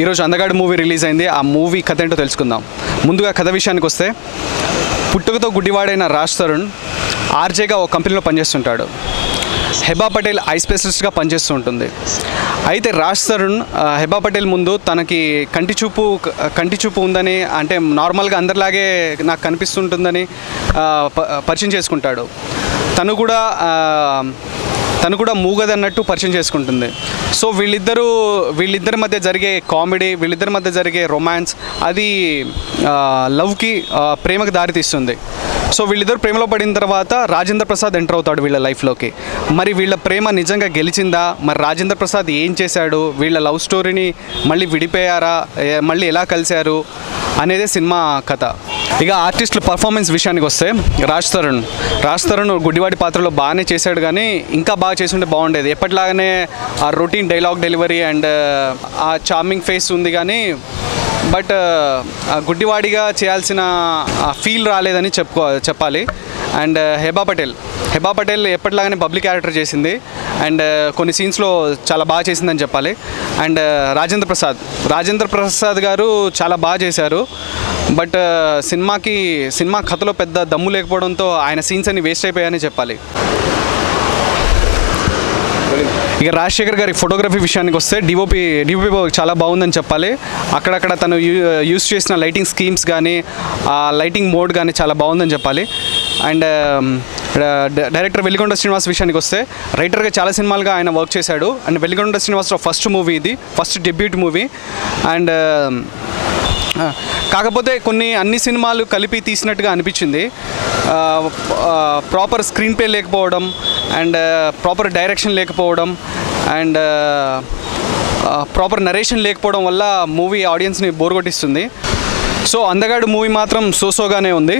ఈరోజు అందగాడు movie release అయింది. ఆ మూవీ కథ ఏంటో తెలుసుకుందాం. ముందుగా కథ విషయానికి వస్తే, పుట్టుకతో గుడ్డివాడైన రాజ్ తరుణ్ ఆర్జేగా ఒక కంపెనీలో పనిచేస్తుంటాడు. హెబా పటేల్ ఐ స్పెషలిస్ట్గా పనిచేస్తూ ఉంటుంది. అయితే రాజ్ తరుణ్ హెబా పటేల్ ముందు తనకి కంటి చూపు ఉందని, అంటే నార్మల్గా అందరిలాగే నాకు కనిపిస్తుంటుందని పరిచయం చేసుకుంటాడు. తను కూడా మూగదన్నట్టు పరిచయం చేసుకుంటుంది. సో వీళ్ళిద్దరి మధ్య జరిగే కామెడీ, వీళ్ళిద్దరి మధ్య జరిగే రొమాన్స్ అది లవ్కి, ప్రేమకి దారితీస్తుంది. సో వీళ్ళిద్దరు ప్రేమలో పడిన తర్వాత రాజేంద్ర ప్రసాద్ ఎంటర్ అవుతాడు వీళ్ళ లైఫ్లోకి. మరి వీళ్ళ ప్రేమ నిజంగా గెలిచిందా, మరి రాజేంద్ర ప్రసాద్ ఏం చేశాడు, వీళ్ళ లవ్ స్టోరీని మళ్ళీ విడిపోయారా, మళ్ళీ ఎలా కలిశారు అనేదే సినిమా కథ. ఇక ఆర్టిస్టుల పర్ఫార్మెన్స్ విషయానికి వస్తే, రాజ్ తరుణ్ గుడ్డివాడి పాత్రలో బాగానే చేశాడు, కానీ ఇంకా బాగా చేసుంటే బాగుండేది. ఎప్పటిలాగానే ఆ రొటీన్ డైలాగ్ డెలివరీ అండ్ ఆ చార్మింగ్ ఫేస్ ఉంది, కానీ బట్ గుడ్డివాడిగా చేయాల్సిన ఫీల్ రాలేదని చెప్పాలి. అండ్ హెబా పటేల్ ఎప్పటిలాగానే పబ్లిక్ క్యారెక్టర్ చేసింది అండ్ కొన్ని సీన్స్లో చాలా బాగా చేసిందని చెప్పాలి. అండ్ రాజేంద్ర ప్రసాద్ గారు చాలా బాగా చేశారు. బట్ సినిమా కథలో పెద్ద దమ్ము లేకపోవడంతో ఆయన సీన్స్ అన్ని వేస్ట్ అయిపోయాయని చెప్పాలి. ఇక రాజశేఖర్ గారి ఫోటోగ్రఫీ విషయానికి వస్తే డిఓపి చాలా బాగుందని చెప్పాలి. అక్కడక్కడ తను యూస్ చేసిన లైటింగ్ స్కీమ్స్ కానీ, లైటింగ్ మోడ్ కానీ చాలా బాగుందని చెప్పాలి. అండ్ డైరెక్టర్ వెలిగొండ శ్రీనివాస్ విషయానికి వస్తే, రైటర్గా చాలా సినిమాలుగా ఆయన వర్క్ చేశాడు. And Veligonda Srinivasarao first movie ఇది, ఫస్ట్ డెబ్యూట్ మూవీ. అండ్ కాకపోతే అన్ని సినిమాలు కలిపి తీసినట్టుగా అనిపించింది. ప్రాపర్ స్క్రీన్ ప్లే లేకపోవడం అండ్ ప్రాపర్ డైరెక్షన్ లేకపోవడం అండ్ ప్రాపర్ నరేషన్ లేకపోవడం వల్ల మూవీ ఆడియన్స్ని బోర్ కొట్టిస్తుంది. సో అందగాడు మూవీ మాత్రం సోగానే ఉంది.